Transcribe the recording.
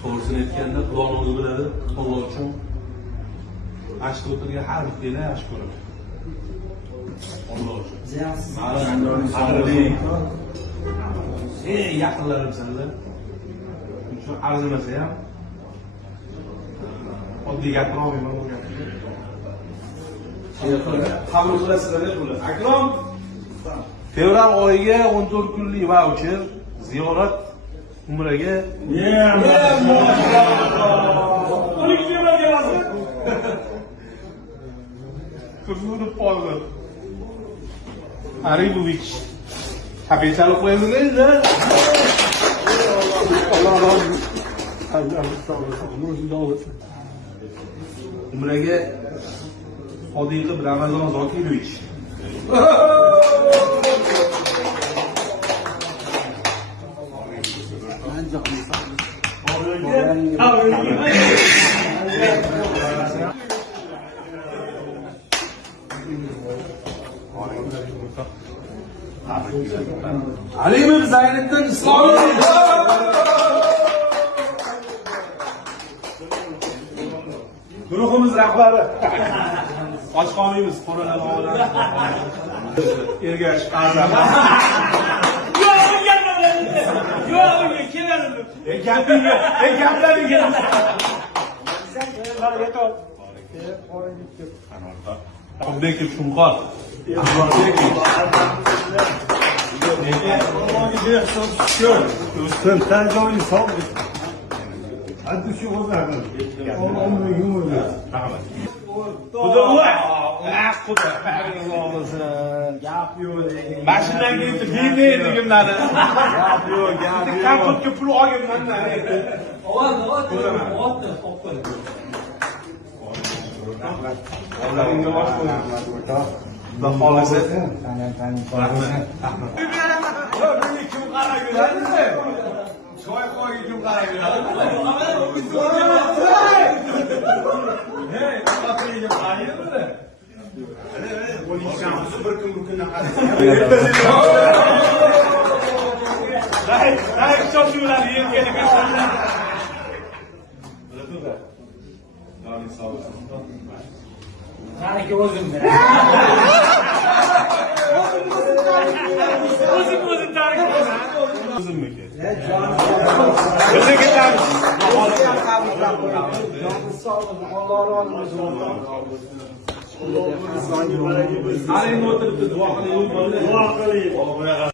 To'g'risini aytganda Xudoning o'zi biladi, Alloh uchun ashta o'tirgan har bittangni yaxshi ko'raman. Alloh uchun. Eng yaqinlarimsanlar. Shuning arzimasa ham oddiy gapira olmayman bu gapni. Qabul qilasizlar bular. Akrom fevral oyiga 14 kunlik vaucher ziyorat umraga. Kuzunib qoldi. Aribovich. Kapital qo'yamiz. Umraga Sodiqov Ramazon Zokirovich. Alimov Zayniddin Islomiy. Guruhimiz rahbari. Och qolmaymiz, qo'rg'onlar oladi. Ergash Qarzam. Yo'q, keladi. Gaplaring keladi. Bekov Shunqor. Do'stim, tan joying sog'. Haddi shu o'zadi. Allohning yo'li. Rahmat. Xudo Xudo gap yo'q. Mashinaga yetib deganlari. Gap yo'q, gap yo'q. Kartopga pul olganman-da. Oldingga bosh qo'ying. Xudo xolasa. Buni kim qarab yuradi? Choy qo'yib kim qarab yuradi? Hey, qat'iy qayerda? Buning shamsi bir kundan Hay, cho'chuvlar yerga kelgan. Bilatura. Yo'q, sog' bo'lsin. Qaniki o'zimda. O'zim tarik. O'zimniki. Alayni o'tiribdi, duo qiling.